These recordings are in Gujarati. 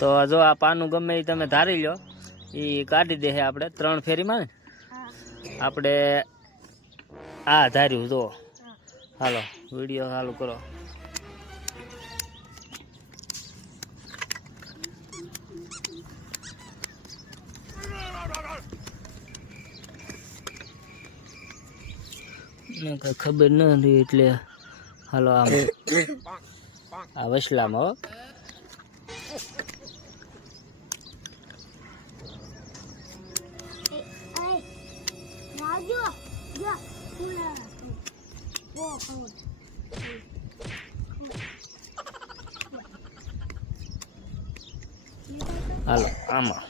તો જો આ પાનું ગમે એ તમે ધારી લો. એ કાઢી દે આપણે. ત્રણ ફેરીમાં ને? આપણે આ ધાર્યું જો હાલો વીડિયો ચાલુ કરો. ખબર ન હતી એટલે હાલો આમ. આ વસલામાં હાલો આમાં.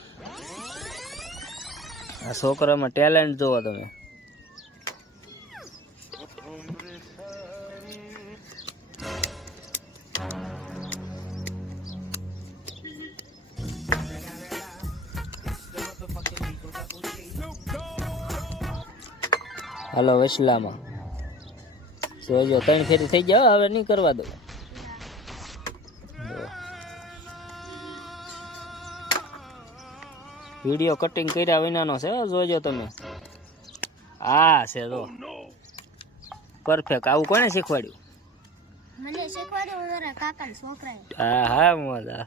આ છોકરામાં ટેલેન્ટ જોવો તમે. હાલો વસલામાં. જોજો ત્રણ ફેરી થઈ જાવ હવે નહીં કરવા દો વીડિયો કટિંગ કર્યા વિનાનો છે હો, જોજો તમે. આ છે જો. પરફેક્ટ આવું કોણે શીખવાડ્યું? મને શીખવાડ્યું કાકાના છોકરાએ. હા હા મોજા